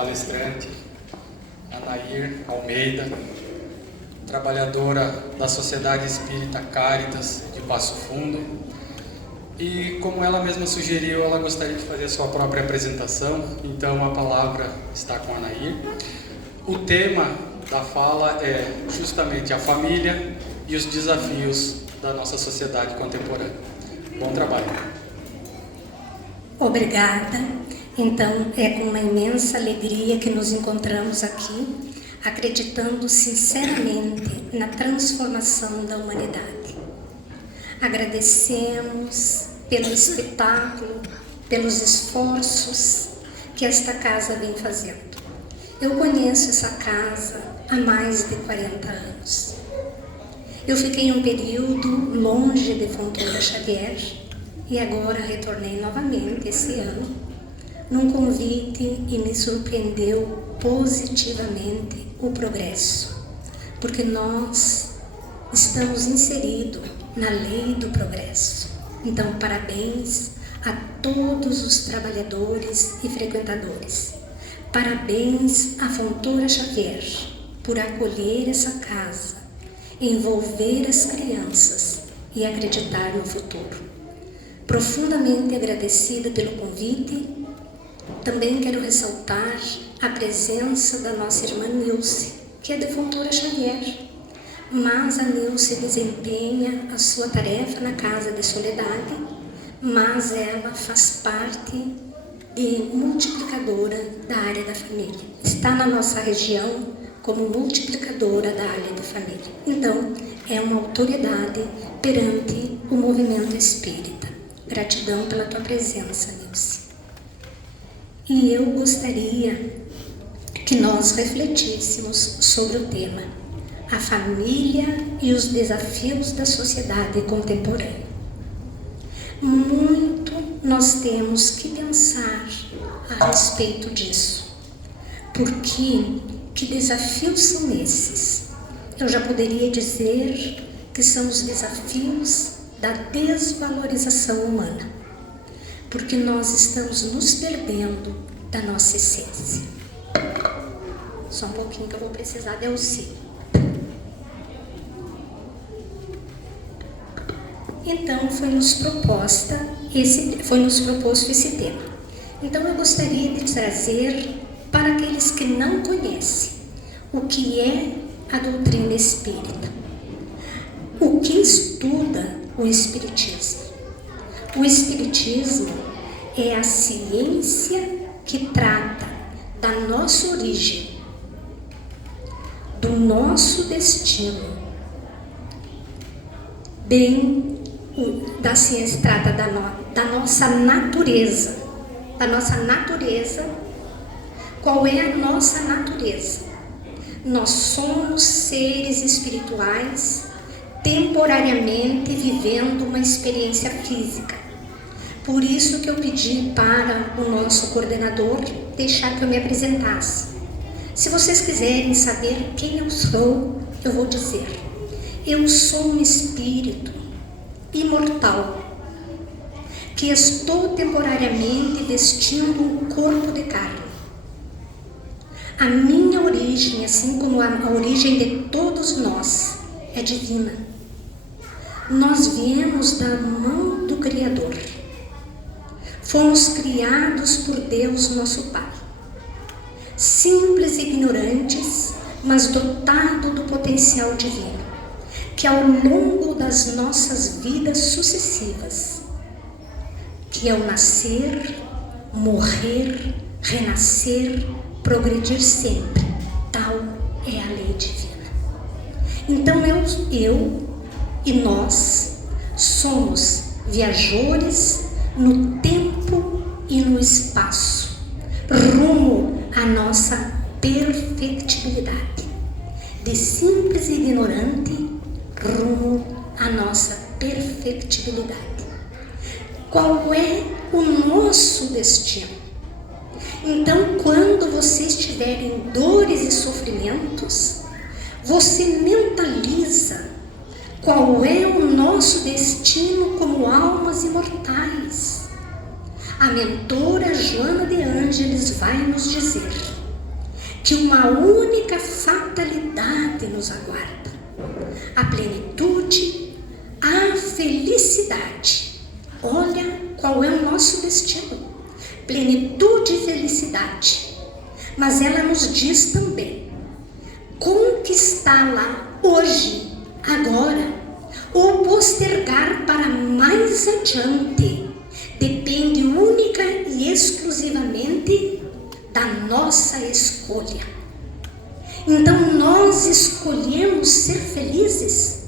palestrante, Anair Almeida, trabalhadora da Sociedade Espírita Cáritas de Passo Fundo. E como ela mesma sugeriu, ela gostaria de fazer a sua própria apresentação, então a palavra está com a Anair. O tema da fala é justamente a família e os desafios da nossa sociedade contemporânea. Bom trabalho. Obrigada. Então, é com uma imensa alegria que nos encontramos aqui, acreditando sinceramente na transformação da humanidade. Agradecemos pelo espetáculo, pelos esforços que esta casa vem fazendo. Eu conheço essa casa há mais de 40 anos. Eu fiquei um período longe de Fontoura Xavier e agora retornei novamente esse ano num convite e me surpreendeu positivamente o progresso, porque nós estamos inseridos na lei do progresso. Então, parabéns a todos os trabalhadores e frequentadores. Parabéns a Fontoura Xavier por acolher essa casa, envolver as crianças e acreditar no futuro. Profundamente agradecida pelo convite, também quero ressaltar a presença da nossa irmã Nilce, que é de Fontoura Xavier, mas a Nilce desempenha a sua tarefa na Casa de Soledade, mas ela faz parte de multiplicadora da área da família. Está na nossa região como multiplicadora da área da família. Então, é uma autoridade perante o movimento espírita. Gratidão pela tua presença, Nilce. E eu gostaria que nós refletíssemos sobre o tema, a família e os desafios da sociedade contemporânea. Muito nós temos que pensar a respeito disso. Porque que desafios são esses? Eu já poderia dizer que são os desafios da desvalorização humana, porque nós estamos nos perdendo da nossa essência. Só um pouquinho que eu vou precisar de auxílio. Então, foi nos proposto esse tema. Então, eu gostaria de trazer para aqueles que não conhecem o que é a doutrina espírita. O que estuda o Espiritismo? O Espiritismo é a ciência que trata da nossa origem, do nosso destino. Da ciência trata da nossa natureza. Da nossa natureza. Qual é a nossa natureza? Nós somos seres espirituais temporariamente vivendo uma experiência física. Por isso que eu pedi para o nosso coordenador deixar que eu me apresentasse. Se vocês quiserem saber quem eu sou, eu vou dizer. Eu sou um espírito imortal que estou temporariamente vestindo um corpo de carne. A minha origem, assim como a origem de todos nós, é divina. Nós viemos da mão do Criador. Fomos criados por Deus, nosso Pai. Simples e ignorantes, mas dotados do potencial divino, que ao longo das nossas vidas sucessivas, que é o nascer, morrer, renascer, progredir sempre, tal é a lei divina. Então eu e nós somos viajores no tempo e no espaço, rumo à nossa perfectibilidade. De simples e ignorante, rumo à nossa perfectibilidade. Qual é o nosso destino? Então, quando você estiver em dores e sofrimentos, você mentaliza qual é o nosso destino como almas imortais. A mentora Joana de Ângeles vai nos dizer: que uma única fatalidade nos aguarda: a plenitude, a felicidade. Olha qual é o nosso destino: plenitude e felicidade. Mas ela nos diz também: conquistá-la hoje, agora, ou postergar para mais adiante, depende única e exclusivamente da nossa escolha. Então nós escolhemos ser felizes,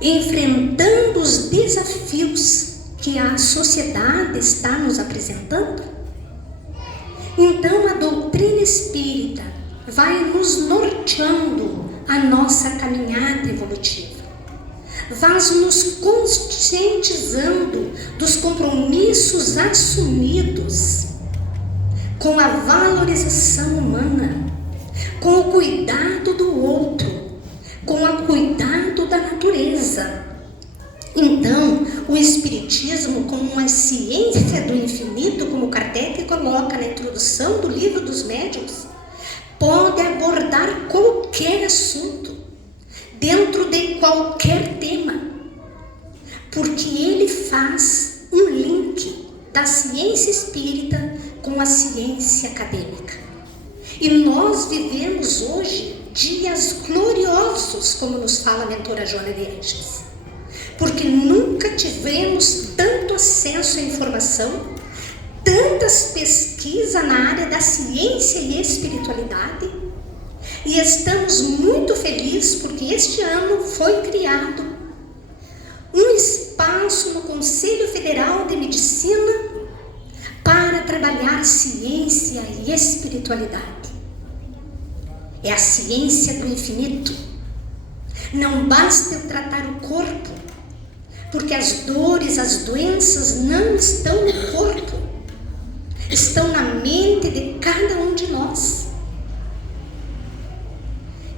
enfrentando os desafios que a sociedade está nos apresentando. Então a doutrina espírita vai nos norteando a nossa caminhada evolutiva, vai nos conscientizando dos compromissos assumidos com a valorização humana, com o cuidado do outro, com o cuidado da natureza. Então, o Espiritismo, como uma ciência do infinito, como Kardec coloca na introdução do Livro dos Médiuns, pode abordar qualquer assunto, dentro de qualquer tema, porque ele faz um link da ciência espírita com a ciência acadêmica. E nós vivemos hoje dias gloriosos, como nos fala a mentora Joana de Ângeles, porque nunca tivemos tanto acesso à informação, tantas pesquisas na área da ciência e espiritualidade, e estamos muito felizes porque este ano foi criado um espaço no Conselho Federal de Medicina para trabalhar ciência e espiritualidade. É a ciência do infinito. Não basta eu tratar o corpo, porque as dores, as doenças não estão no corpo, estão na mente de cada um de nós.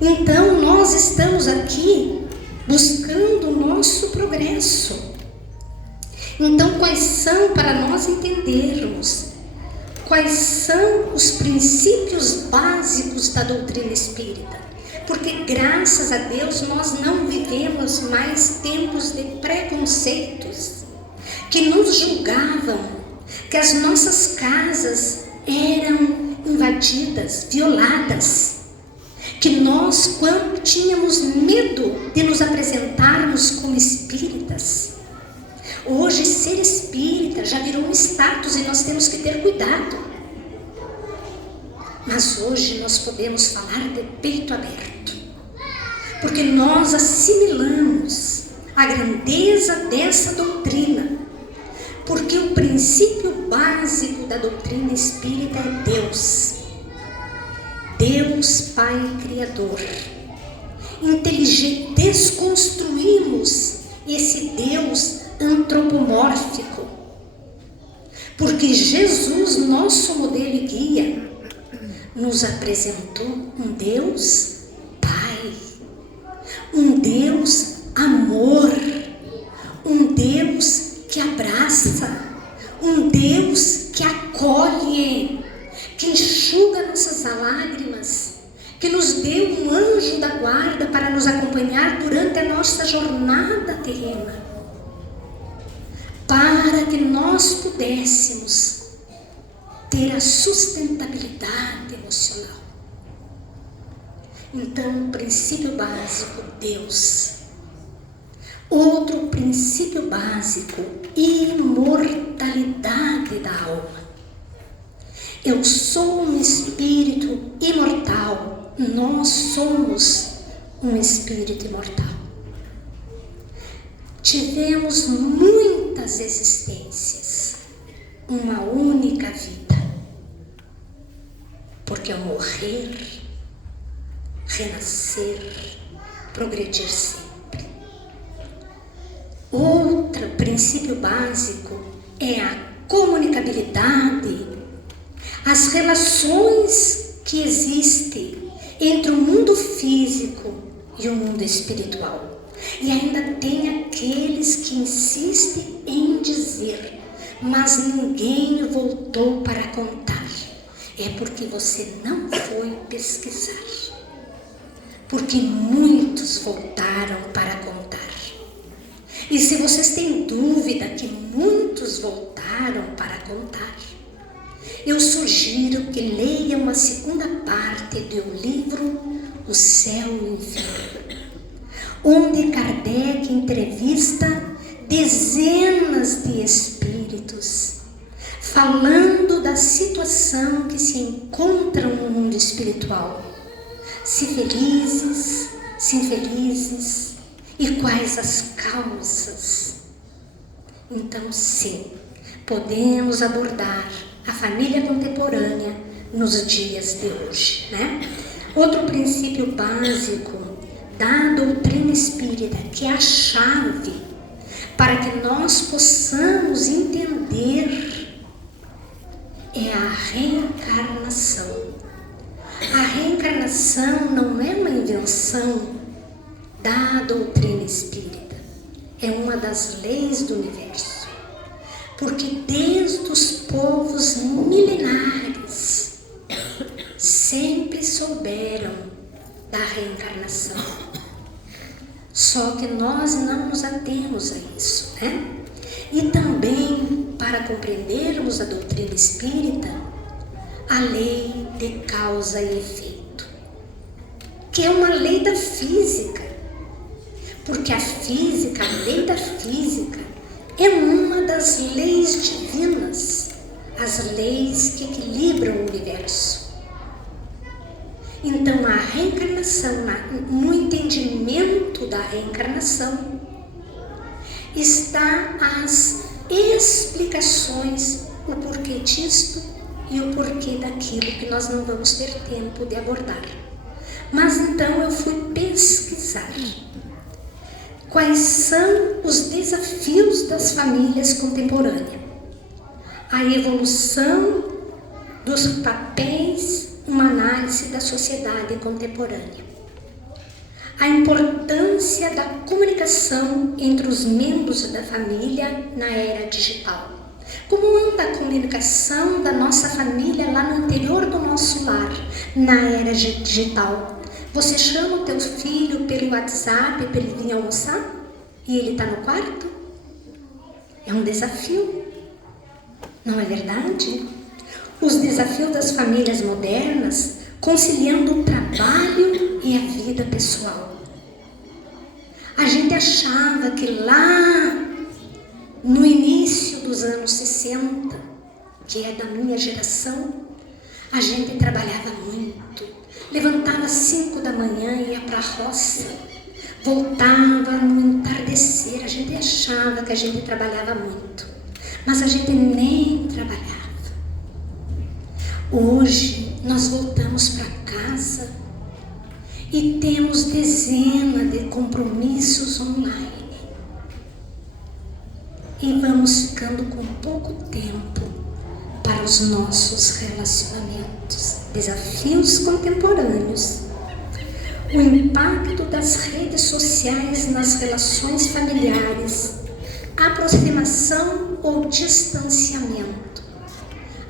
Então nós estamos aqui buscando o nosso progresso. Então quais são, para nós entendermos, quais são os princípios básicos da doutrina espírita? Porque graças a Deus nós não vivemos mais tempos de preconceitos que nos julgavam, que as nossas casas eram invadidas, violadas, que nós, quando tínhamos medo de nos apresentarmos como espíritas, hoje ser espírita já virou um status e nós temos que ter cuidado. Mas hoje nós podemos falar de peito aberto, porque nós assimilamos a grandeza dessa doutrina, porque o princípio básico da doutrina espírita é Deus. Deus Pai Criador. Inteligente, desconstruímos esse Deus antropomórfico, porque Jesus, nosso modelo e guia, nos apresentou um Deus Pai, um Deus amor, um Deus que abraça, um Deus que acolhe, que enxuga nossas lágrimas, que nos deu um anjo da guarda para nos acompanhar durante a nossa jornada terrena, para que nós pudéssemos ter a sustentabilidade emocional. Então, o princípio básico, Deus. Outro princípio básico, imortalidade da alma. Eu sou um espírito imortal, nós somos um espírito imortal. Tivemos muitas existências, uma única vida, porque ao morrer, renascer, progredir sempre. Outro princípio básico é a comunicabilidade, as relações que existem entre o mundo físico e o mundo espiritual. E ainda tem aqueles que insistem em dizer, mas ninguém voltou para contar. é porque você não foi pesquisar. Porque muitos voltaram para contar. E se vocês têm dúvida que muitos voltaram para contar, eu sugiro que leiam a segunda parte do livro O Céu e o Inferno, onde Kardec entrevista dezenas de espíritos, falando da situação que se encontram no mundo espiritual, se felizes, se infelizes, e quais as causas. Então, sim, podemos abordar a família contemporânea nos dias de hoje, né? Outro princípio básico da doutrina espírita, que é a chave para que nós possamos entender, é a reencarnação. A reencarnação não é uma invenção da doutrina espírita, é uma das leis do universo, porque desde os povos milenares sempre souberam da reencarnação, só que nós não nos atemos a isso, né? E também, para compreendermos a doutrina espírita, a lei de causa e efeito, que é uma lei da física, porque a física, a lei da física, é uma das leis divinas, as leis que equilibram o universo. Então, a reencarnação, no entendimento da reencarnação, está as explicações, o porquê disto e o porquê daquilo que nós não vamos ter tempo de abordar. Mas então eu fui pesquisar quais são os desafios das famílias contemporâneas, a evolução dos papéis, uma análise da sociedade contemporânea, a importância da comunicação entre os membros da família na era digital. Como anda a comunicação da nossa família lá no interior do nosso lar, na era digital? Você chama o teu filho pelo WhatsApp para ele vir almoçar e ele está no quarto? É um desafio, não é verdade? Os desafios das famílias modernas, conciliando o trabalho e a vida pessoal. A gente achava que lá no início dos anos 60, que é da minha geração, a gente trabalhava muito, levantava às 5 da manhã e ia para a roça, voltava no entardecer. A gente achava que a gente trabalhava muito, mas a gente nem trabalhava. Hoje nós voltamos para casa e temos dezenas de compromissos online e vamos ficando com pouco tempo para os nossos relacionamentos. Desafios contemporâneos. O impacto das redes sociais nas relações familiares, aproximação ou distanciamento.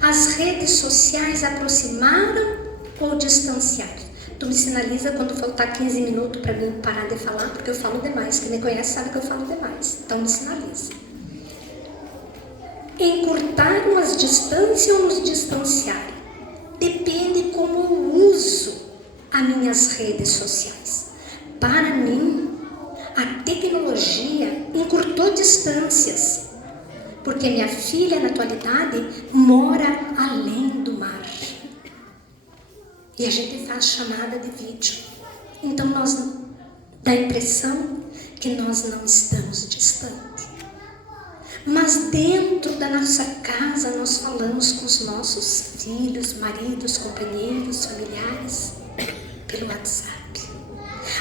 As redes sociais aproximaram ou distanciaram? Tu me sinaliza quando faltar 15 minutos para mim parar de falar, porque eu falo demais. Quem me conhece sabe que eu falo demais, então me sinaliza. Encurtaram as distâncias ou nos distanciaram? Depende como eu uso as minhas redes sociais. Para mim, a tecnologia encurtou distâncias, porque minha filha, na atualidade, mora além do mar. E a gente faz chamada de vídeo. Então, dá a impressão que nós não estamos distantes. Mas dentro da nossa casa, nós falamos com os nossos filhos, maridos, companheiros, familiares, pelo WhatsApp.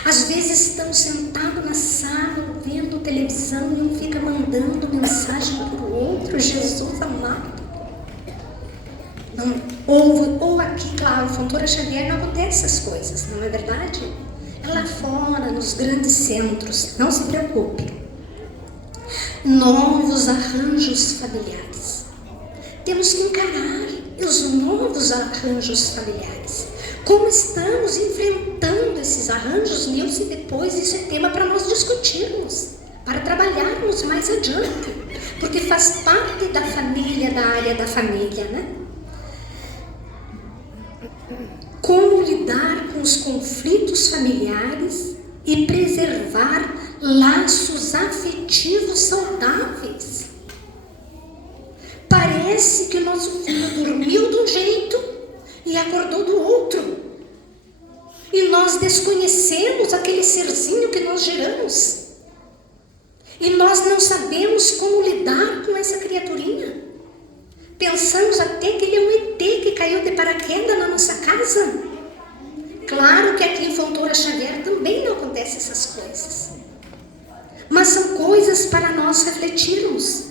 Às vezes estamos sentados na sala, vendo televisão, e um fica mandando mensagem para o outro. Jesus amado. Não, ou aqui, claro, Fontoura Xavier não acontece essas coisas, não é verdade? É lá fora, nos grandes centros, não se preocupe. Novos arranjos familiares. temos que encarar os novos arranjos familiares. Como estamos enfrentando esses arranjos meus e depois isso é tema para nós discutirmos, para trabalharmos mais adiante, porque faz parte da família, da área da família, né? Como lidar com os conflitos familiares e preservar laços afetivos saudáveis. Parece que o nosso filho dormiu de um jeito e acordou do outro. E nós desconhecemos aquele serzinho que nós geramos. E nós não sabemos como lidar com essa criaturinha. Pensamos até que ele é um ET que caiu de paraquedas na nossa casa. Claro que aqui em Fontoura Xavier também não acontecem essas coisas. Mas são coisas para nós refletirmos.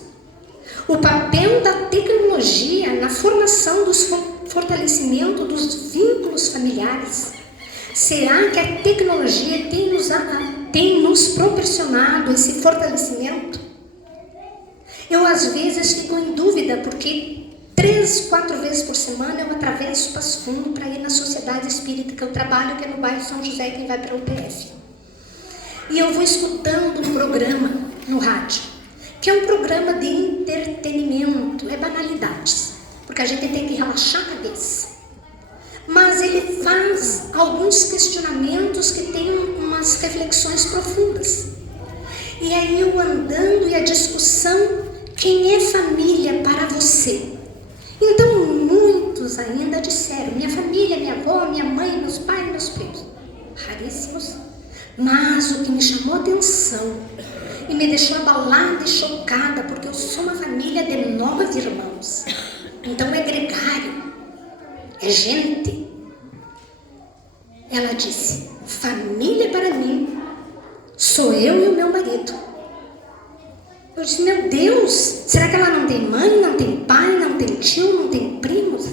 O papel da tecnologia na formação dos fortalecimento dos vínculos familiares. Será que a tecnologia tem nos proporcionado esse fortalecimento? Eu às vezes fico em dúvida, porque 3, 4 vezes por semana eu atravesso Passo Fundo para ir na Sociedade Espírita que eu trabalho, que é no bairro São José, quem vai para o UPF. E eu vou escutando um programa no rádio, que é um programa de entretenimento, é banalidades, porque a gente tem que relaxar a cabeça. Mas ele faz alguns questionamentos que têm umas reflexões profundas. E aí eu andando e a discussão, quem é família para você? Então muitos ainda disseram, minha família, minha avó, minha mãe, meus pais, meus primos. Raríssimos. Mas o que me chamou a atenção e me deixou abalada e chocada, porque eu sou uma família de 9 irmãos. Então é gregário, é gente. Ela disse, família para mim sou eu e o meu marido. Eu disse, meu Deus, será que ela não tem mãe, não tem pai, não tem tio, não tem primos?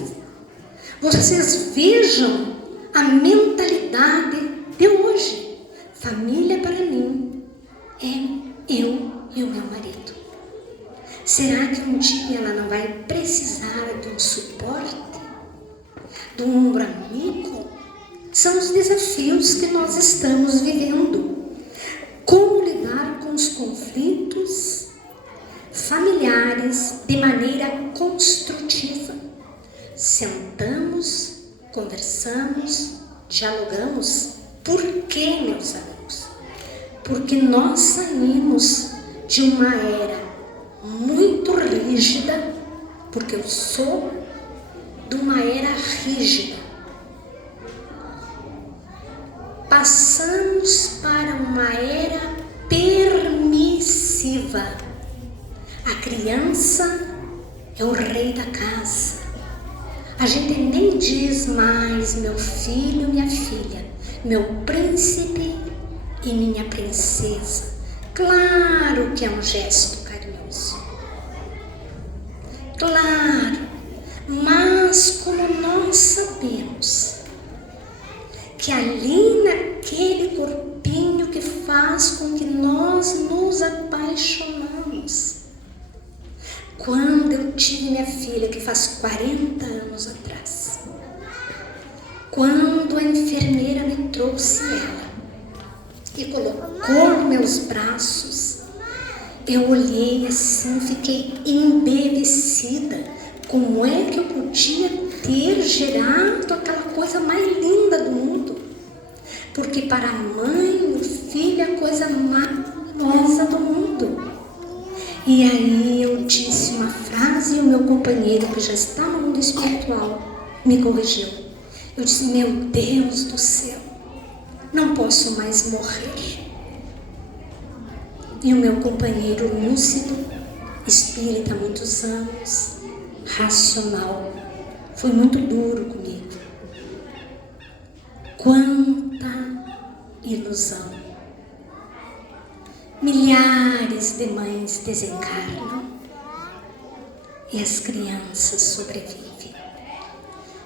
Vocês vejam a mentalidade de hoje. Família para mim é eu e o meu marido. Será que um dia ela não vai precisar de um suporte? De um ombro amigo? São os desafios que nós estamos vivendo. Como lidar com os conflitos familiares de maneira construtiva? Sentamos, conversamos, dialogamos. Por quê, meus amigos? Porque nós saímos de uma era muito rígida, porque eu sou de uma era rígida. Passamos para uma era permissiva. A criança é o rei da casa. A gente nem diz mais meu filho, minha filha, meu príncipe e minha princesa. Claro que é um gesto carinhoso. Claro, mas como nós sabemos que ali naquele corpinho que faz com que nós nos apaixonamos. Quando eu tive minha filha, que faz 40 anos atrás, quando a enfermeira me trouxe ela e colocou nos meus braços, eu olhei assim, fiquei embevecida. Como é que eu podia ter gerado aquela coisa mais linda do mundo? Porque para a mãe, o filho é a coisa mais famosa do mundo. E aí eu disse uma frase e o meu companheiro, que já está no mundo espiritual, me corrigiu. Eu disse, meu Deus do céu, não posso mais morrer. E o meu companheiro lúcido, espírita há muitos anos, racional, foi muito duro comigo. Quanta ilusão. Milhares de mães desencarnam e as crianças sobrevivem.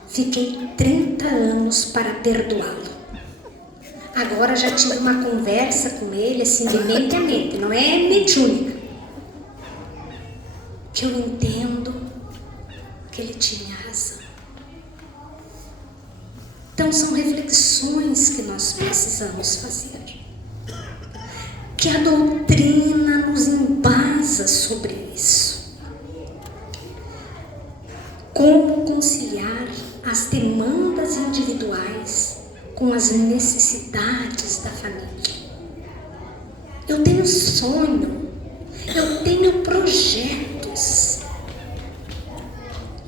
Fiquei 30 anos para perdoá-lo. Agora já tive uma conversa com ele, assim, de mente a mente, não é mediúnica. Que eu entendo que ele tinha razão. Então são reflexões que nós precisamos fazer, que a doutrina nos embasa sobre isso. Como conciliar as demandas individuais com as necessidades da família. Eu tenho sonho, eu tenho projetos.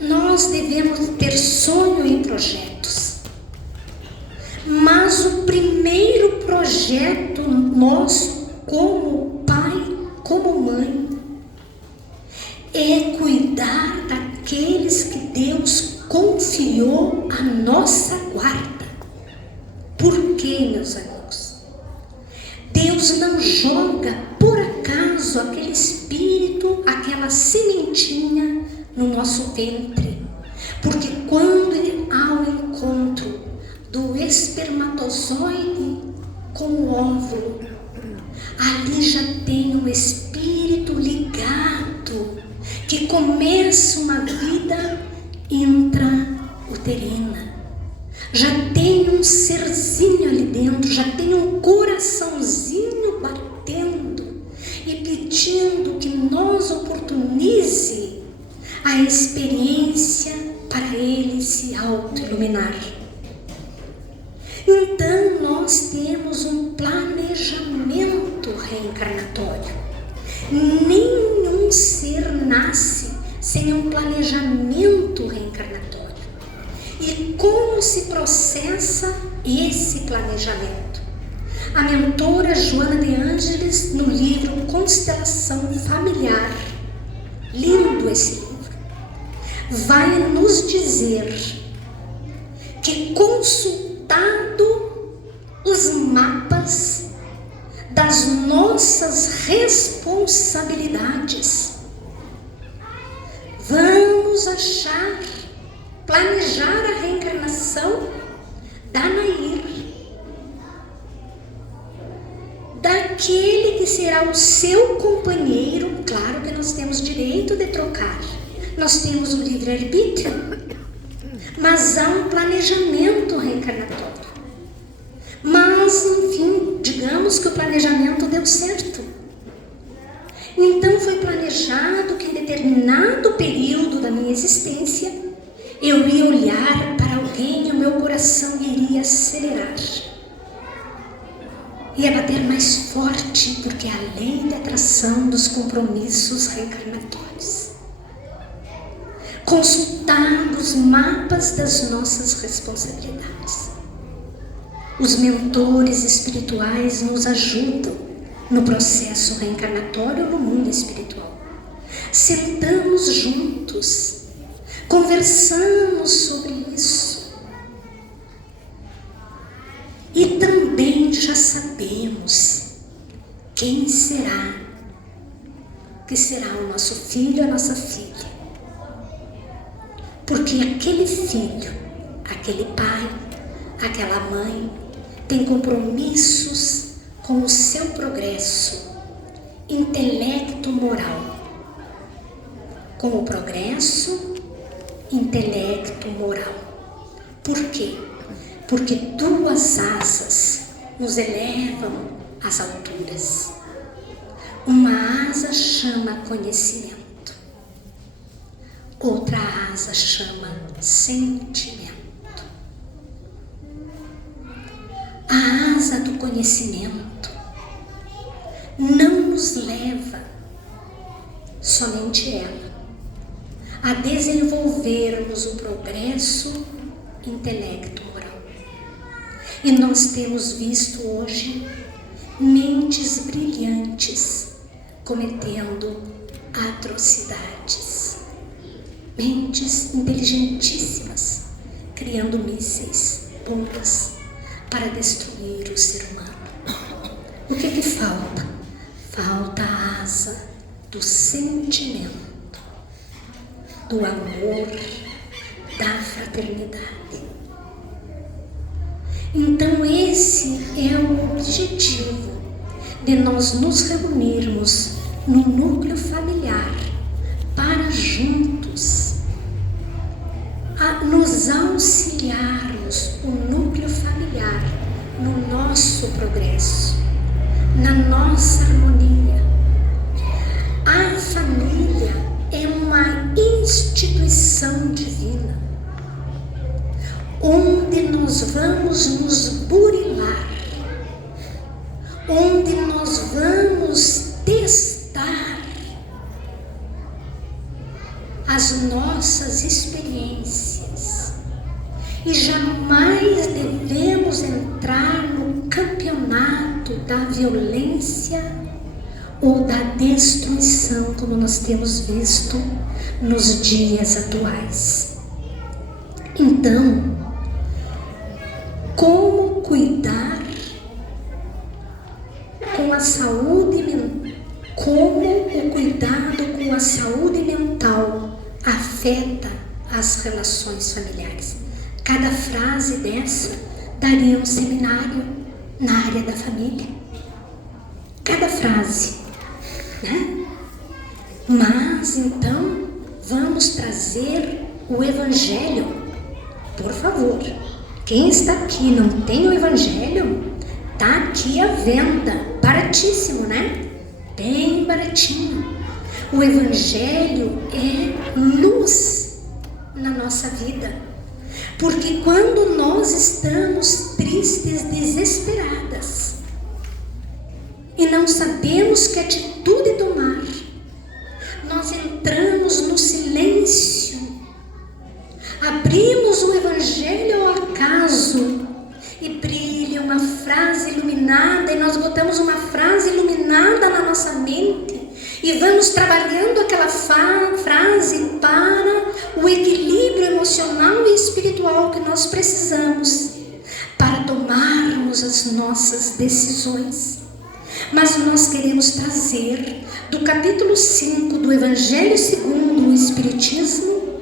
Nós devemos ter sonho e projetos. Mas o primeiro projeto nosso, como pai, como mãe, é cuidar daqueles que Deus confiou a nossa guarda. Por quê, meus amigos? Deus não joga por acaso aquele espírito, aquela sementinha no nosso ventre. Porque quando há o encontro do espermatozoide com o óvulo, ali já tem um espírito ligado, que começa uma vida intrauterina. Já tem um serzinho ali dentro, já tem um coraçãozinho batendo e pedindo que nós oportunize a experiência para ele se auto-iluminar. Então nós temos um planejamento reencarnatório. Nenhum ser nasce sem um planejamento reencarnatório. E como se processa esse planejamento? A mentora Joana de Ângeles, no livro Constelação Familiar, lindo esse livro, vai nos dizer que, consultado os mapas das nossas responsabilidades, vamos planejar a reencarnação da Nair, daquele que será o seu companheiro. Claro que nós temos direito de trocar, nós temos o livre-arbítrio, mas há um planejamento reencarnatório. Mas, enfim, digamos que o planejamento deu certo. Então foi planejado que em determinado período da minha existência eu ia olhar para alguém e o meu coração iria acelerar. Ia bater mais forte, porque é a lei de atração dos compromissos reencarnatórios. Consultar os mapas das nossas responsabilidades. Os mentores espirituais nos ajudam no processo reencarnatório no mundo espiritual. Sentamos juntos, conversamos sobre isso. E também já sabemos quem será, que será o nosso filho, a nossa filha. Porque aquele filho, aquele pai, aquela mãe tem compromissos com o seu progresso intelecto-moral. Com o progresso intelecto-moral. Por quê? Porque duas asas nos elevam às alturas. Uma asa chama conhecimento, outra asa chama sentimento. A asa do conhecimento não nos leva, somente ela, a desenvolvermos o progresso intelecto-moral. E nós temos visto hoje mentes brilhantes cometendo atrocidades, mentes inteligentíssimas criando mísseis, bombas para destruir o ser humano. O que falta? Falta a asa do sentimento, do amor, da fraternidade. Então esse é o objetivo de nós nos reunirmos no núcleo familiar para juntos núcleo familiar, no nosso progresso, na nossa harmonia. A família é uma instituição divina, onde nós vamos nos burilar, onde nós vamos testar as nossas experiências, e jamais devemos entrar no campeonato da violência ou da destruição, como nós temos visto nos dias atuais. Então, como cuidar com a saúde mental, como o cuidado com a saúde mental afeta as relações familiares? Cada frase dessa daria um seminário na área da família. Cada frase, né? Mas então vamos trazer o Evangelho. Por favor, quem está aqui e não tem o Evangelho, está aqui à venda, baratíssimo, né? Bem baratinho. O Evangelho é luz na nossa vida. Porque quando nós estamos tristes, desesperadas, e não sabemos que atitude tomar, nós entramos no silêncio, abrimos o Evangelho ao acaso, e brilha uma frase iluminada, e nós botamos uma frase iluminada na nossa mente, e vamos trabalhando aquela frase para o equilíbrio emocional e espiritual que nós precisamos para tomarmos as nossas decisões. Mas nós queremos trazer do capítulo 5 do Evangelho segundo o Espiritismo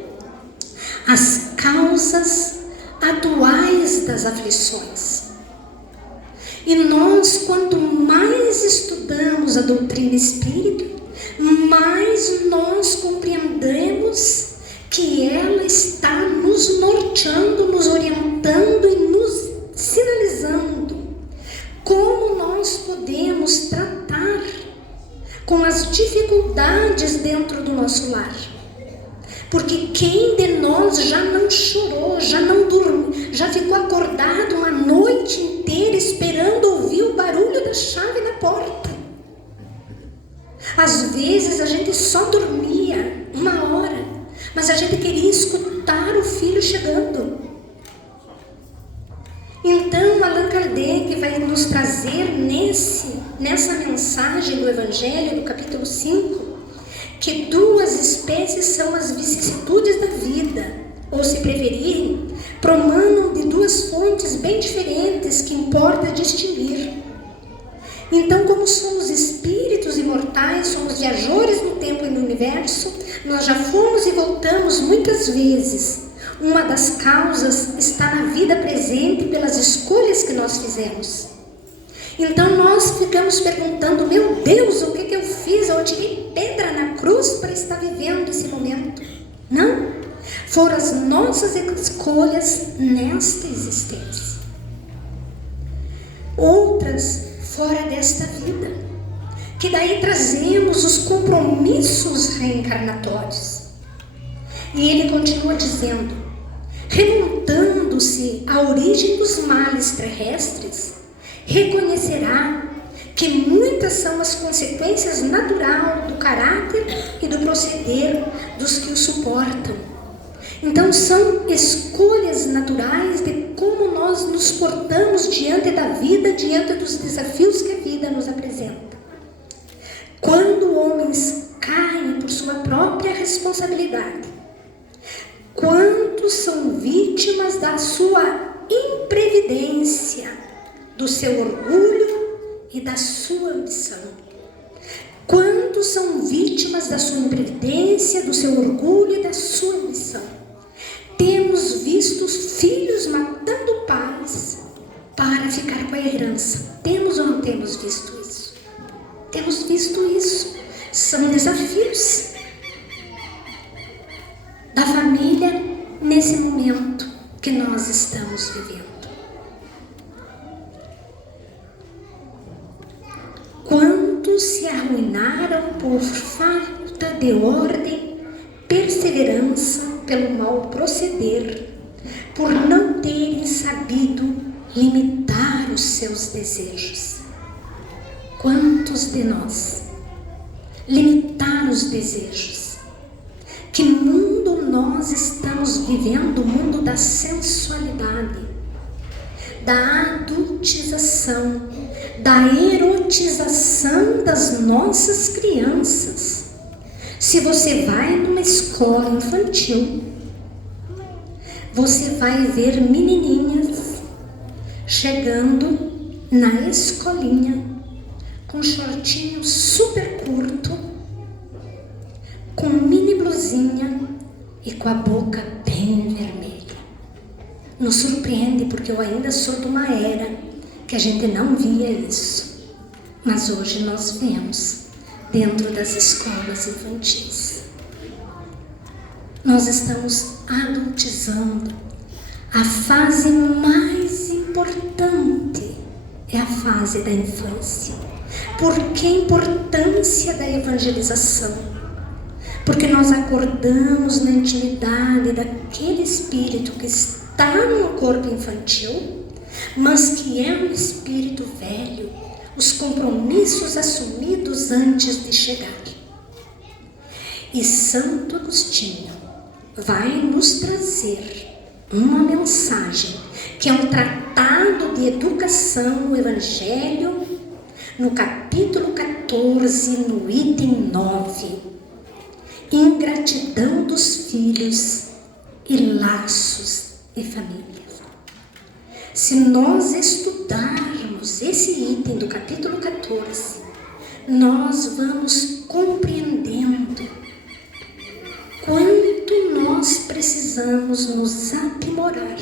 as causas atuais das aflições. E nós, quanto mais estudamos a doutrina espírita, mais nós compreendemos que ela está nos norteando, nos orientando e nos sinalizando como nós podemos tratar com as dificuldades dentro do nosso lar. Porque quem de nós já não chorou, já não dormiu, já ficou acordado uma noite inteira esperando ouvir o barulho da chave na porta? Às vezes a gente só dormia uma hora, mas a gente queria escutar o filho chegando. Então Allan Kardec vai nos trazer nessa mensagem do Evangelho, do capítulo 5, que duas espécies são as vicissitudes da vida, ou se preferirem, promanam de duas fontes bem diferentes que importa distinguir. Então, como somos espíritos imortais, somos viajores no tempo e no universo, nós já fomos e voltamos muitas vezes. Uma das causas está na vida presente pelas escolhas que nós fizemos. Então nós ficamos perguntando: meu Deus, o que eu fiz? Eu tirei pedra na cruz para estar vivendo esse momento. Não, foram as nossas escolhas nesta existência. Outras fora desta vida, que daí trazemos os compromissos reencarnatórios. E ele continua dizendo: remontando-se à origem dos males terrestres, reconhecerá que muitas são as consequências naturais do caráter e do proceder dos que o suportam. Então são escolhas naturais de como nós nos portamos diante da vida, diante dos desafios que a vida nos apresenta. Quando homens caem por sua própria responsabilidade, quantos são vítimas da sua imprevidência, do seu orgulho e da sua ambição? Quantos são vítimas da sua imprevidência, do seu orgulho e da sua ambição? Temos visto filhos matando pais para ficar com a herança. Temos ou não temos visto isso? Temos visto isso. São desafios da família nesse momento que nós estamos vivendo. muitos se arruinaram por falta de ordem, perseverança pelo mau proceder, por não terem sabido limitar os seus desejos. Quantos de nós limitar os desejos? Que mundo nós estamos vivendo? O mundo da sensualidade, da adultização, da erotização das nossas crianças. Se você vai numa escola infantil, você vai ver menininhas chegando na escolinha com shortinho super curto, com mini blusinha e com a boca bem vermelha. Nos surpreende porque eu ainda sou de uma era que a gente não via isso, mas hoje nós vemos dentro das escolas infantis. Nós estamos adultizando. A fase mais importante é a fase da infância. Por que a importância da evangelização? Porque nós acordamos na intimidade daquele espírito que está no corpo infantil, mas que é um espírito velho, os compromissos assumidos antes de chegar. E Santo Agostinho vai nos trazer uma mensagem, que é um tratado de educação no Evangelho, no capítulo 14, no item 9. Ingratidão dos filhos e laços de família. Se nós estudarmos esse item do capítulo 14, nós vamos compreendendo quanto nós precisamos nos aprimorar.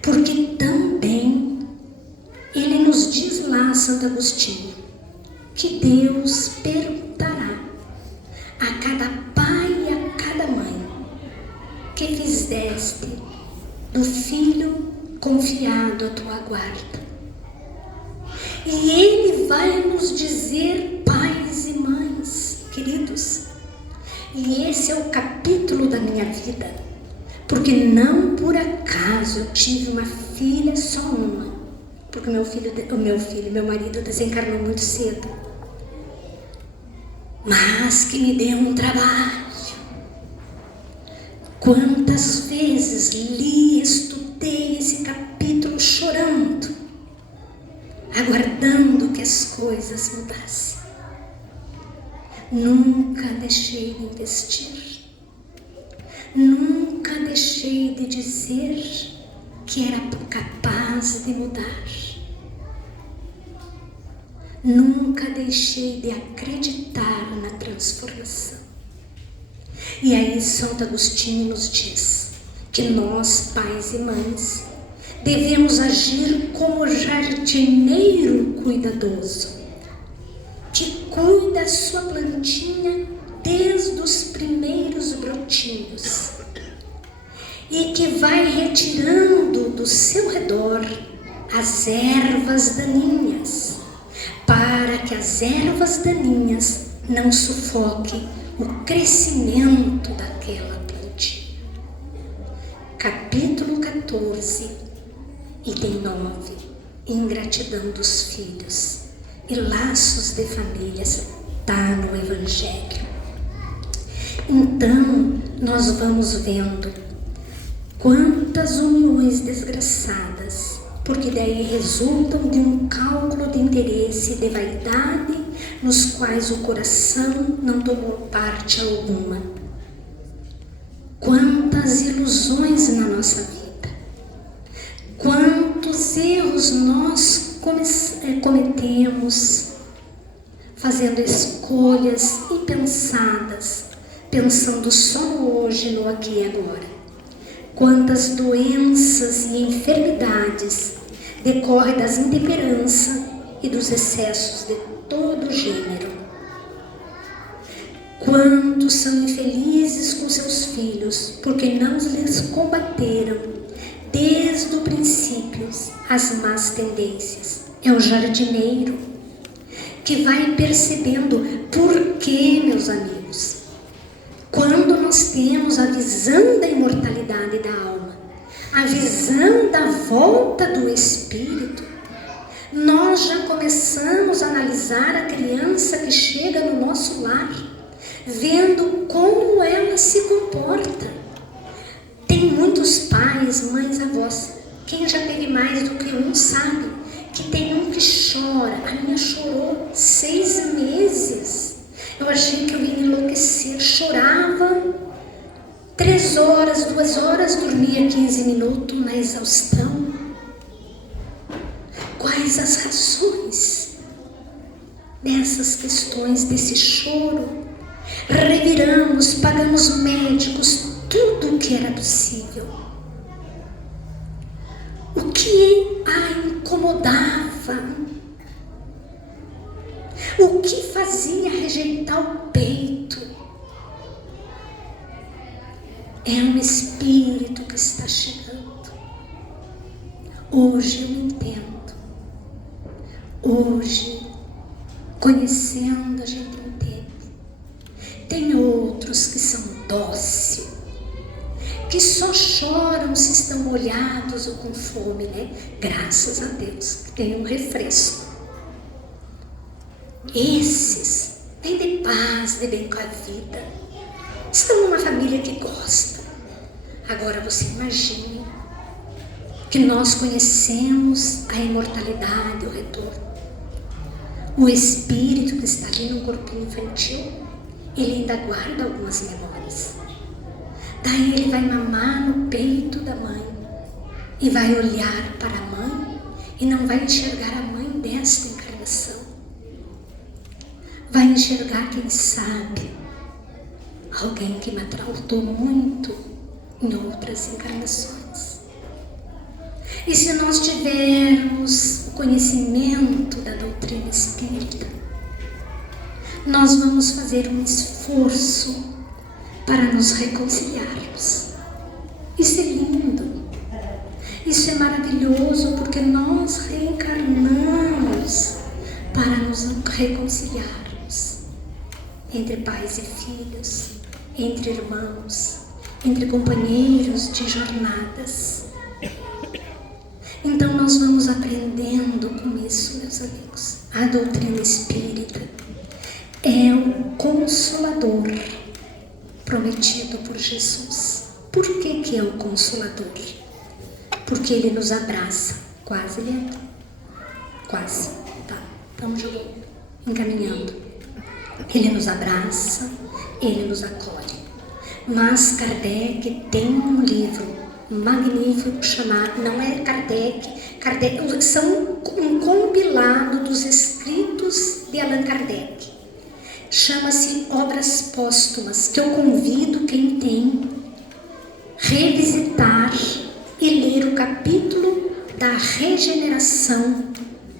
Porque também ele nos diz lá, Santo Agostinho, que Deus perguntará a cada pai e a cada mãe: que fizeste do filho confiado à tua guarda? E ele vai nos dizer, pais e mães queridos, e esse é o capítulo da minha vida, porque não por acaso eu tive uma filha, só uma, porque meu marido desencarnou muito cedo, mas que me deu um trabalho. Quantas vezes li, estudei esse capítulo chorando, aguardando que as coisas mudassem. Nunca deixei de investir, nunca deixei de dizer que era capaz de mudar, nunca deixei de acreditar na transformação. E aí Santo Agostinho nos diz que nós, pais e mães, devemos agir como jardineiro cuidadoso, que cuida a sua plantinha desde os primeiros brotinhos e que vai retirando do seu redor as ervas daninhas, para que as ervas daninhas não sufoquem o crescimento daquela plantinha. Capítulo 14, item 9, ingratidão dos filhos e laços de famílias, está no Evangelho. Então, nós vamos vendo quantas uniões desgraçadas, porque daí resultam de um cálculo de interesse e de vaidade, nos quais o coração não tomou parte alguma. Quantas ilusões na nossa vida, quantos erros nós cometemos, fazendo escolhas impensadas, pensando só no hoje, no aqui e agora. Quantas doenças e enfermidades decorrem das intemperanças e dos excessos de todo gênero. Quantos são infelizes com seus filhos, porque não lhes combateram desde o princípio as más tendências. É o jardineiro que vai percebendo por quê, meus amigos. Quando nós temos a visão da imortalidade da alma, a visão da volta do espírito, nós já começamos a analisar a criança que chega no nosso lar, vendo como ela se comporta. Tem muitos pais, mães, avós, quem já teve mais do que um sabe, que tem um que chora. A minha chorou 6 meses. Eu achei que eu ia enlouquecer. Chorava 3 horas, 2 horas, dormia 15 minutos na exaustão. Quais as razões dessas questões, desse choro? Reviramos, pagamos médicos, tudo o que era possível. O que a incomodava? O que fazia rejeitar o peito? É um espírito que está chegando. Hoje eu entendo. Hoje, conhecendo, a gente entende. Tem outros que são dóceis, que só choram se estão molhados ou com fome, né? Graças a Deus, que tem um refresco. Esses vêm de paz, de bem com a vida. Estão numa família que gosta. Agora você imagine que nós conhecemos a imortalidade, o retorno. O espírito que está ali no corpinho infantil, ele ainda guarda algumas memórias. Daí ele vai mamar no peito da mãe e vai olhar para a mãe e não vai enxergar a mãe desta encarnação. Vai enxergar, quem sabe, alguém que maltratou muito em outras encarnações. E se nós tivermos o conhecimento da doutrina espírita, nós vamos fazer um esforço para nos reconciliarmos. Isso é lindo, isso é maravilhoso, porque nós reencarnamos para nos reconciliarmos entre pais e filhos, entre irmãos, entre companheiros de jornadas. Então nós vamos aprendendo com isso, meus amigos. A doutrina espírita é o Consolador prometido por Jesus. Por que é o Consolador? Porque ele nos abraça. Quase, Leandro? Quase. Tá, estamos encaminhando. Ele nos abraça, ele nos acolhe. Mas Kardec tem um livro magnífico chamado, não é Kardec, são um compilado dos escritos de Allan Kardec. Chama-se Obras Póstumas, que eu convido quem tem revisitar e ler o capítulo da regeneração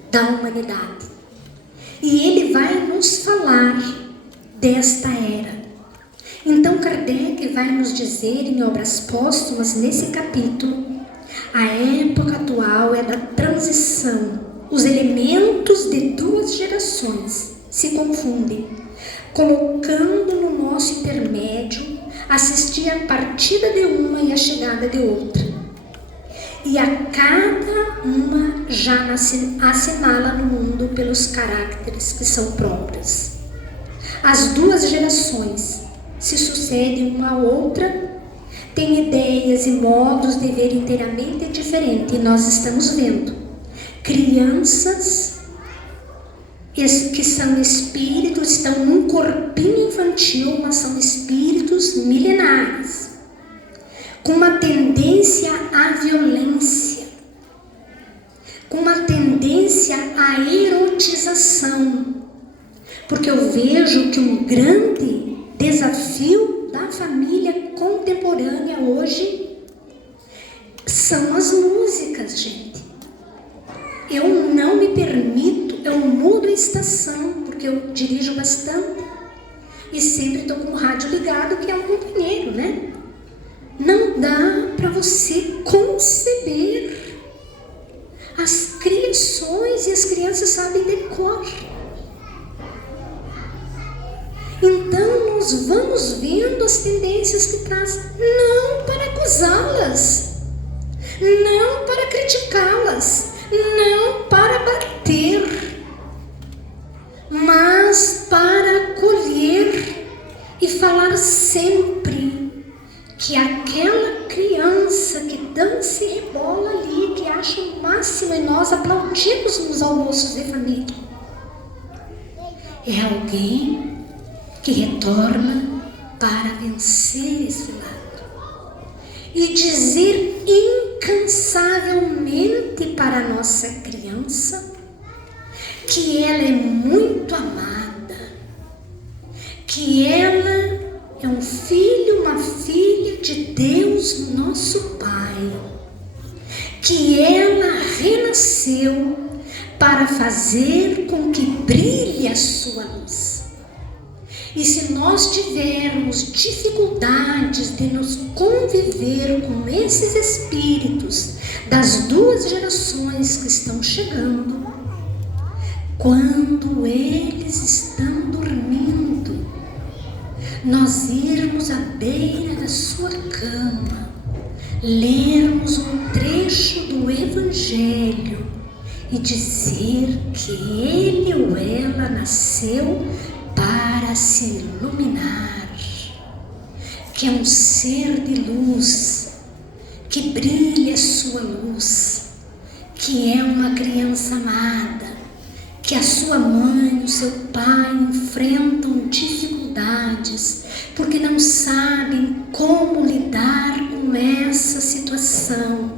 da humanidade. E ele vai nos falar desta era. Então Kardec vai nos dizer em Obras Póstumas, nesse capítulo, a época atual é da transição. Os elementos de 2 gerações se confundem, colocando no nosso intermédio assistir a partida de uma e a chegada de outra. E a cada uma já assinala no mundo pelos caracteres que são próprios. As 2 gerações se sucedem uma a outra, têm ideias e modos de ver inteiramente diferentes. E nós estamos vendo crianças que são espíritos, estão num corpinho infantil, mas são espíritos milenares, com uma tendência à violência, com uma tendência à erotização. Porque eu vejo que um grande desafio da família contemporânea hoje são as músicas, gente. Eu não me permito, eu mudo a estação, porque eu dirijo bastante e sempre estou com o rádio ligado, que é um companheiro, né? Não dá para você conceber. As criações e as crianças sabem de cor. nós vamos vendo as tendências que traz, não para acusá-las, não para criticá-las, não para bater, mas para acolher e falar sempre que aquela criança que dança e rebola ali, que acha o máximo em nós aplaudimos nos almoços de família, é alguém que retorna para vencer esse lado e dizer incansavelmente para a nossa criança que ela é muito amada, que ela é um filho, uma filha de Deus, nosso Pai, que ela renasceu para fazer com que brilhe a sua luz. E se nós tivermos dificuldades de nos conviver com esses espíritos das duas gerações que estão chegando, quando eles estão dormindo, nós irmos à beira da sua cama, lermos um trecho do Evangelho e dizer que ele ou ela nasceu para se iluminar, que é um ser de luz, que brilha a sua luz, que é uma criança amada, que a sua mãe, o seu pai enfrentam dificuldades, porque não sabem como lidar com essa situação,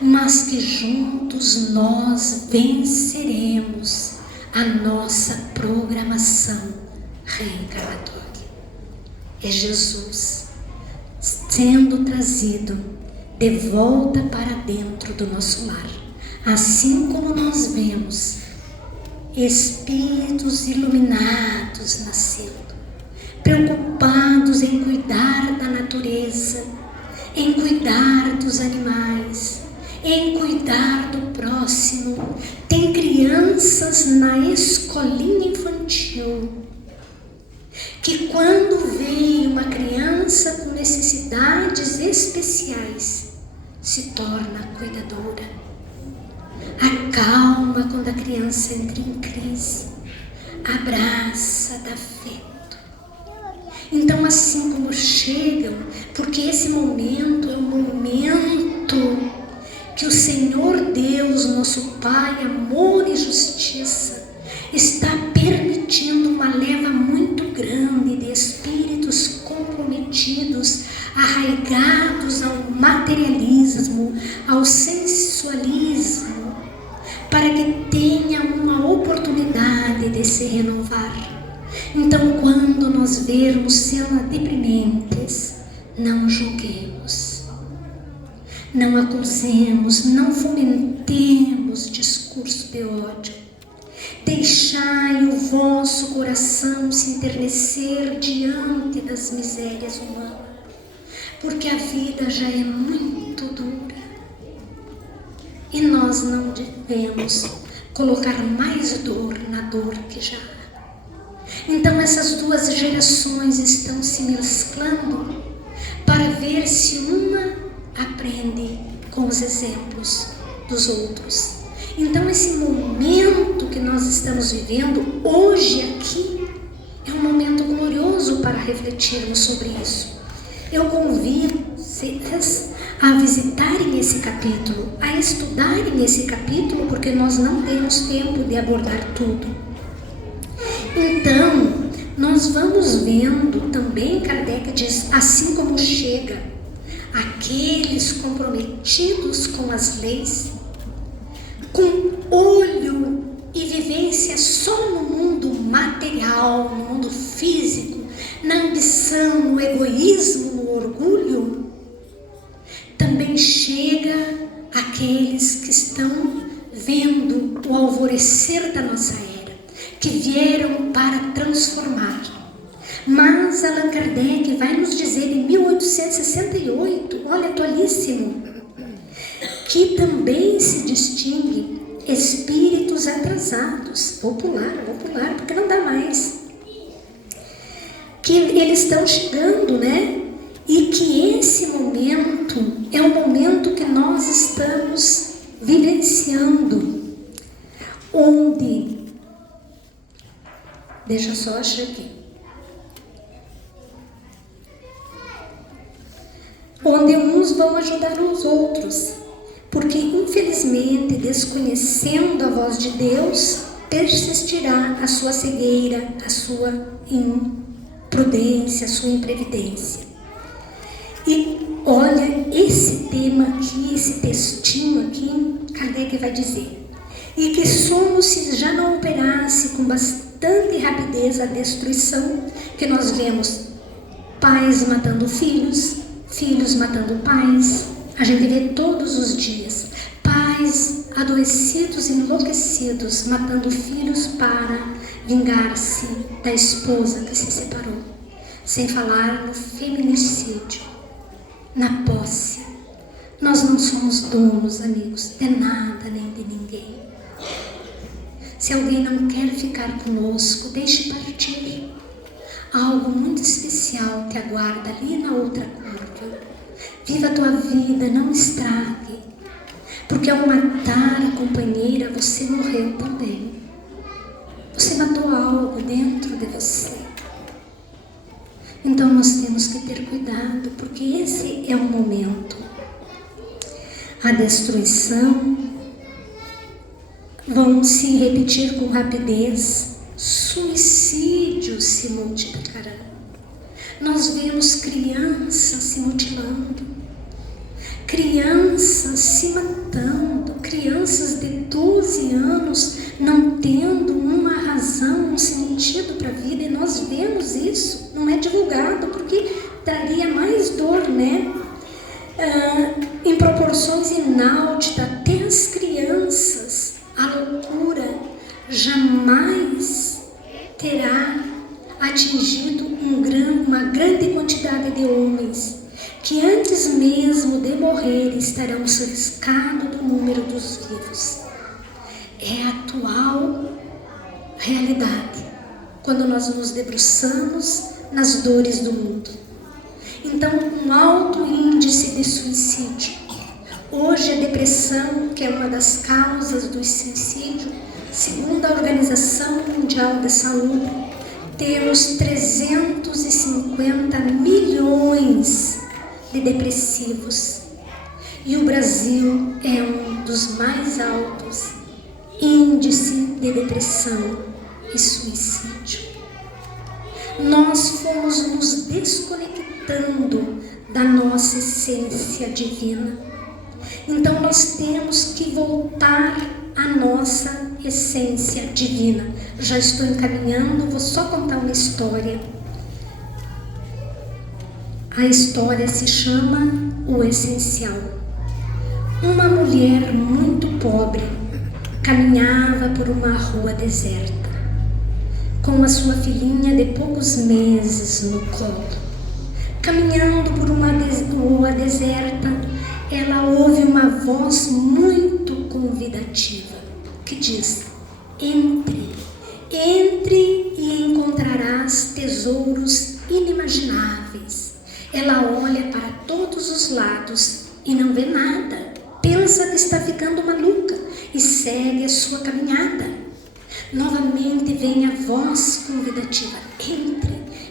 mas que juntos nós venceremos a nossa programação reencarnatória. É Jesus sendo trazido de volta para dentro do nosso lar, assim como nós vemos espíritos iluminados nascendo, preocupados em cuidar da natureza, em cuidar dos animais, em cuidar do próximo. Tem crianças na escolinha infantil que, quando vem uma criança com necessidades especiais, se torna cuidadora, acalma quando a criança entra em crise, abraça, dá afeto. Então, assim como chegam, porque esse momento é um momento que o Senhor Deus, nosso Pai, amor e justiça, está permitindo uma leva muito grande de espíritos comprometidos, arraigados ao materialismo, ao sensualismo, para que tenha uma oportunidade de se renovar. Então, quando nós vermos cenas deprimentes, não julguemos, não acusemos, não fomentemos discurso de ódio. Deixai o vosso coração se enternecer diante das misérias humanas, porque a vida já é muito dura e nós não devemos colocar mais dor na dor que já há. Então essas duas gerações estão se mesclando para ver se uma aprende com os exemplos dos outros. Então esse momento que nós estamos vivendo hoje aqui é um momento glorioso para refletirmos sobre isso. Eu convido vocês a visitarem esse capítulo, a estudarem esse capítulo, porque nós não temos tempo de abordar tudo. Então, nós vamos vendo também, Kardec diz, assim como chega aqueles comprometidos com as leis, com olho e vivência só no mundo material, no mundo físico, na ambição, no egoísmo, no orgulho, também chega aqueles que estão vendo o alvorecer da nossa era, que vieram para transformar. Mas Allan Kardec vai nos dizer em 1868, olha, atualíssimo, que também se distingue espíritos atrasados, vou pular, porque não dá mais, que eles estão chegando, né? E que esse momento é o momento que nós estamos vivenciando, onde, deixa eu só achar aqui, onde uns vão ajudar os outros, porque infelizmente, desconhecendo a voz de Deus, persistirá a sua cegueira, a sua imprudência, a sua imprevidência. E olha esse tema aqui, esse textinho aqui, Kardec vai dizer: e que somos, se já não operasse com bastante rapidez a destruição, que nós vemos pais matando filhos, filhos matando pais, a gente vê todos os dias, pais adoecidos, enlouquecidos, matando filhos para vingar-se da esposa que se separou, sem falar no feminicídio, na posse. Nós não somos donos, amigos, de nada nem de ninguém. Se alguém não quer ficar conosco, deixe partir. Algo muito especial te aguarda ali na outra curva. Viva a tua vida, não estrague. Porque ao matar a companheira, você morreu também. Você matou algo dentro de você. Então nós temos que ter cuidado, porque esse é o momento. A destruição vão se repetir com rapidez, suicídios se multiplicarão. Nós vemos crianças se mutilando, crianças se matando, crianças de 12 anos não tendo uma razão, um sentido para a vida, e nós vemos isso, não é divulgado, porque traria mais dor, né? Em proporções inauditas, até as crianças, a loucura jamais terá atingido uma grande quantidade de homens, que antes mesmo de morrer estarão riscados do número dos vivos. É a atual realidade, quando nós nos debruçamos nas dores do mundo. Então, um alto índice de suicídio. Hoje, a depressão, que é uma das causas do suicídio, segundo a Organização Mundial da Saúde, temos 350 milhões de depressivos. E o Brasil é um dos mais altos índices de depressão e suicídio. Nós fomos nos desconectando da nossa essência divina. Então nós temos que voltar à nossa essência divina. Já estou encaminhando, vou só contar uma história. A história se chama O Essencial. Uma mulher muito pobre caminhava por uma rua deserta, com a sua filhinha de poucos meses no colo. Caminhando por uma rua deserta, ela ouve uma voz muito convidativa, que diz: entre e encontrarás tesouros inimagináveis. Ela olha para todos os lados e não vê nada. Pensa que está ficando maluca e segue a sua caminhada. Novamente vem a voz convidativa: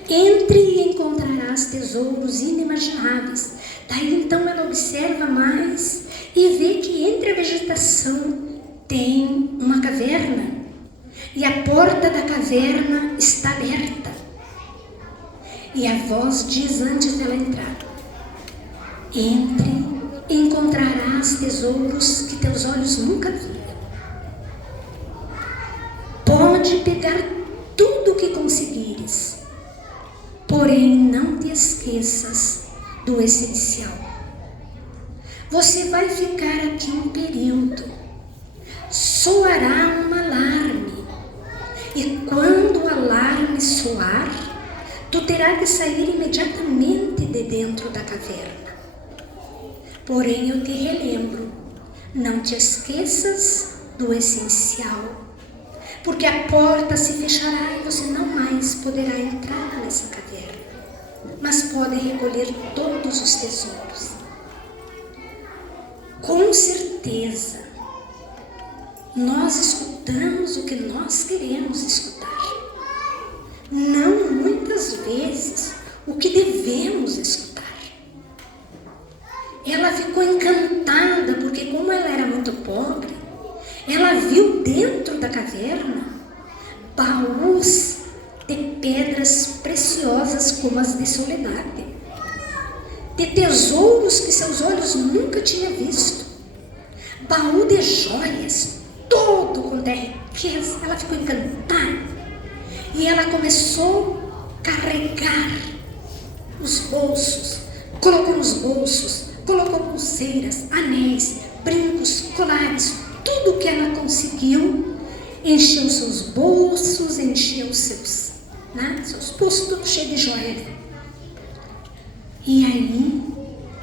entre e encontrarás tesouros inimagináveis. Daí então ela observa mais e vê que entre a vegetação tem uma caverna, e a porta da caverna está aberta. E a voz diz antes dela entrar: entre e encontrarás tesouros que teus olhos nunca viram. Pode pegar tudo o que conseguires, porém não te esqueças do essencial. Você vai ficar aqui um período, soará um alarme, e quando o alarme soar, tu terás que sair imediatamente de dentro da caverna. Porém eu te relembro, não te esqueças do essencial, porque a porta se fechará e você não mais poderá entrar nessa caverna, mas pode recolher todos os tesouros. Com certeza, nós escutamos o que nós queremos escutar, não muitas vezes o que devemos escutar. Ela ficou encantada porque, como ela era muito pobre, ela viu dentro da caverna baús de pedras preciosas como as de Soledade, de tesouros que seus olhos nunca tinham visto, baú de joias, todo com riqueza. Ela ficou encantada e ela começou a carregar os bolsos, colocou nos bolsos, colocou pulseiras, anéis, brincos, colares, tudo que ela conseguiu, encheu seus bolsos, encheu seus bolsos, tudo cheio de joia. E aí,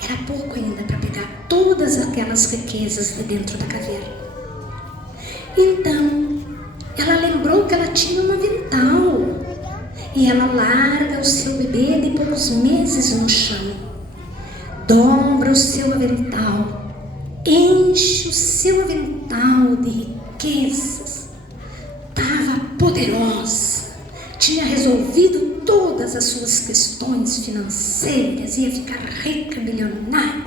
era pouco ainda para pegar todas aquelas riquezas de dentro da caverna. Então, ela lembrou que ela tinha um avental, e ela larga o seu bebê de poucos meses no chão, dobra o seu avental, enche o seu avental de riquezas. Estava poderosa, tinha resolvido todas as suas questões financeiras, ia ficar rica, milionária,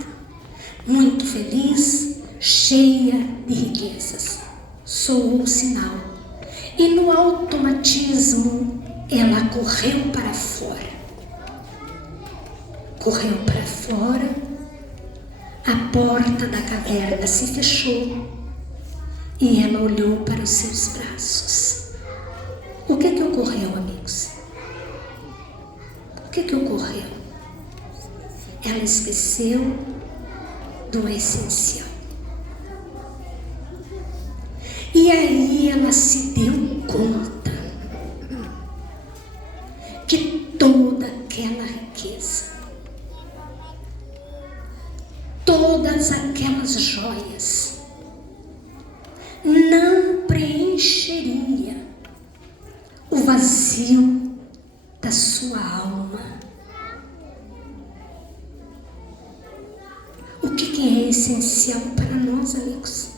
muito feliz, cheia de riquezas. Soou o sinal e no automatismo ela correu para fora. Correu para fora, a porta da caverna se fechou e ela olhou para os seus braços. O que ocorreu, amigos? O que ocorreu? Ela esqueceu do essencial. E aí ela se deu conta que toda aquela riqueza, todas aquelas joias não preencheria o vazio da sua alma. O que é essencial para nós, amigos?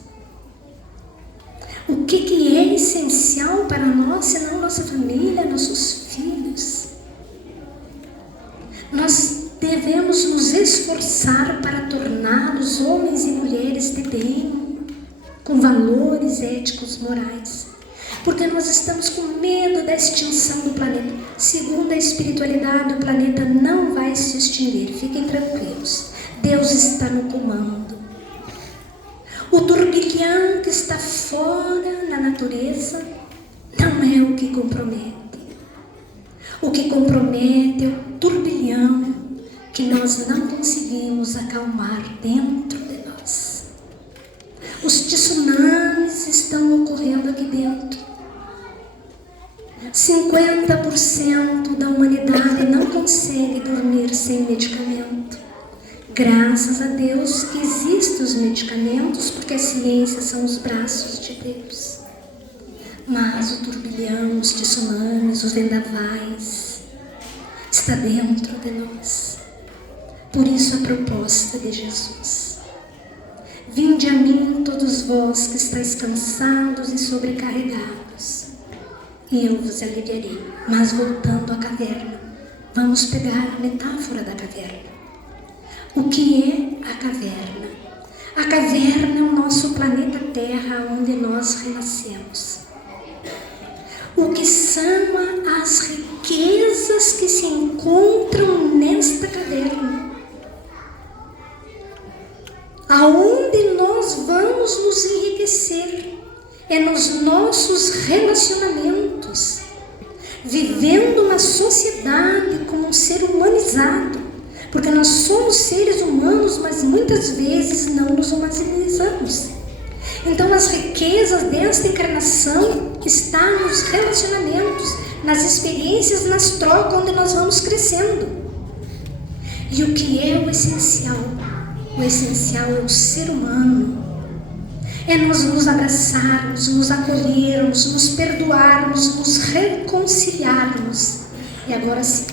O que é essencial para nós, senão nossa família, nossos filhos? Nós devemos nos esforçar para torná-los homens e mulheres de bem, com valores éticos, morais, porque nós estamos com medo da extinção do planeta. Segundo a espiritualidade, o planeta não vai se extinguir, fiquem tranquilos, Deus está no comando. O turbilhão que está fora na natureza não é o que compromete. O que compromete é o turbilhão que nós não conseguimos acalmar dentro de nós. Os tsunamis estão ocorrendo aqui dentro. 50% da humanidade não consegue dormir sem medicamento. Graças a Deus que existem os medicamentos, porque a ciência são os braços de Deus. Mas o turbilhão, os tsunamis, os vendavais, está dentro de nós. Por isso a proposta de Jesus: vinde a mim todos vós que estáis cansados e sobrecarregados, e eu vos aliviarei. Mas voltando à caverna, vamos pegar a metáfora da caverna. O que é a caverna? A caverna é o nosso planeta Terra, onde nós renascemos. O que são as riquezas que se encontram nesta caverna? Aonde nós vamos nos enriquecer? É nos nossos relacionamentos, vivendo uma sociedade como um ser humanizado. Porque nós somos seres humanos, mas muitas vezes não nos humanizamos. Então as riquezas desta encarnação estão nos relacionamentos, nas experiências, nas trocas, onde nós vamos crescendo. E o que é o essencial? O essencial é o ser humano. é nós nos abraçarmos, nos acolhermos, nos perdoarmos, nos reconciliarmos. E agora sim.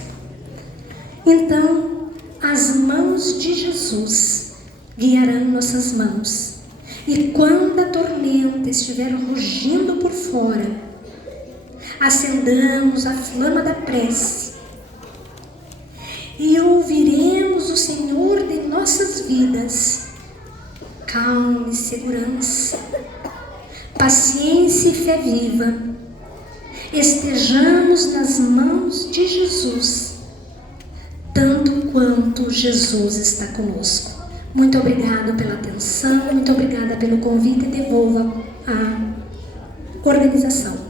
Então, as mãos de Jesus guiarão nossas mãos. E quando a tormenta estiver rugindo por fora, acendamos a flama da prece e ouviremos o Senhor de nossas vidas. Calma e segurança, paciência e fé viva. Estejamos nas mãos de Jesus, tanto quanto Jesus está conosco. Muito obrigado pela atenção, muito obrigada pelo convite e devolvo a organização.